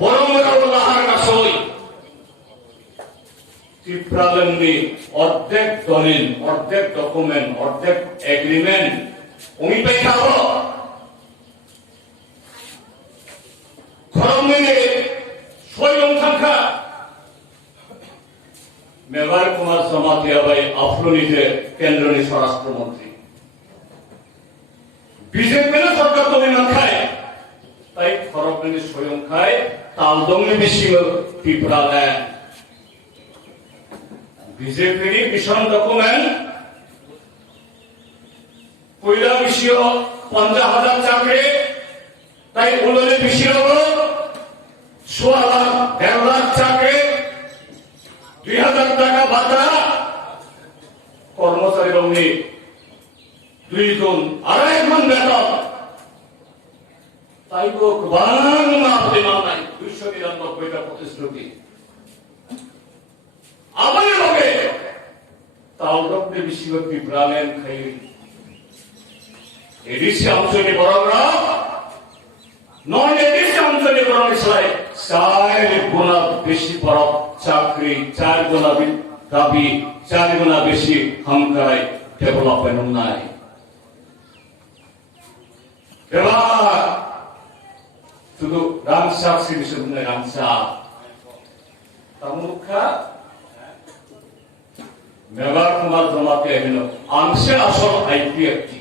বরমরাউল্লাহর কাছই ত্রিপুরালেন্দি অর্ধেক দলিল, অর্ধেক ডকুমেন্ট, অর্ধেক এগ্রিমেন্ট উনি পাই খাব খরমিনে স্বয়ং সংখ্যা মেবার কুমার সমাতিয়া ভাই আফ্রনিতে কেন্দ্রীয় স্বরাষ্ট্রমন্ত্রী বিজেপি সরকার তো না খায় তাই খরমিনে স্বয়ং খায় তালদঙ্গি বেশি ত্রিপুরাল্যান্ড বিজেপির মিশন ডকুমেন্ট কইলা বিষয় 50,000 চাকরি তাই উল্লেখ বিষয় হল 1.5 লাখ চাকরি 2,000 টাকা ভাতা কর্মচারী অগ্নি 2 গুণ 2.5 গুণ বেতন তাই তো বাংলা নাই 299টা প্রতিশ্রুতি আমাদের লগে তালরক্তে বিশ্বব্যাপী ব্রালেন খাই এডিসি অঞ্চলে বড়রা নন এডিসি অঞ্চলে বড় ইসলাই 4 গুণা বেশি বড় চাকরি 4 গুণা দাবি 4 গুণা বেশি হামকায় ডেভেলপমেন্ট নাই এবার শুধু রামসা সিরিজের রামসা তামুখা মেবার কুমার জমাতে এলো আংশে আসল আইপিএফটি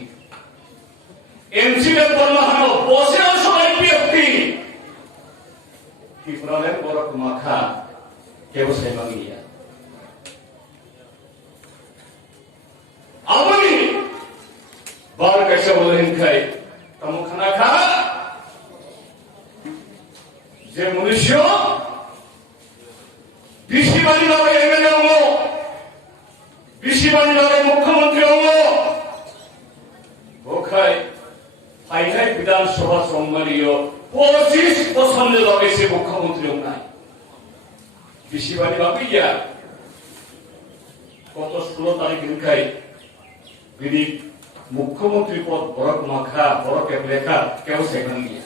এমসিএল বর্ণহানো বসে আসল আইপিএফটি ত্রিপুরালেন বড় কুমাখা কেউ সাইবাঙ্গিয়া আপনি বার কাছে বলেন খাই তামুখানা খা যে মনুষ্য বৃষ্টিবাণী ভাবে এমএলএ অঙ্গ বৃষ্টিবাণী ভাবে মুখ্যমন্ত্রী অঙ্গ ওখায় হাইহাই বিধানসভা সম্মানীয় 25% লগে সে মুখ্যমন্ত্রী নাই বৃষ্টিবাণী ভাবে ইয়া গত 16 তারিখ দিনকায় বিধি মুখ্যমন্ত্রী পদ বড় মাখা বড় লেখা কেউ সেখানে গিয়া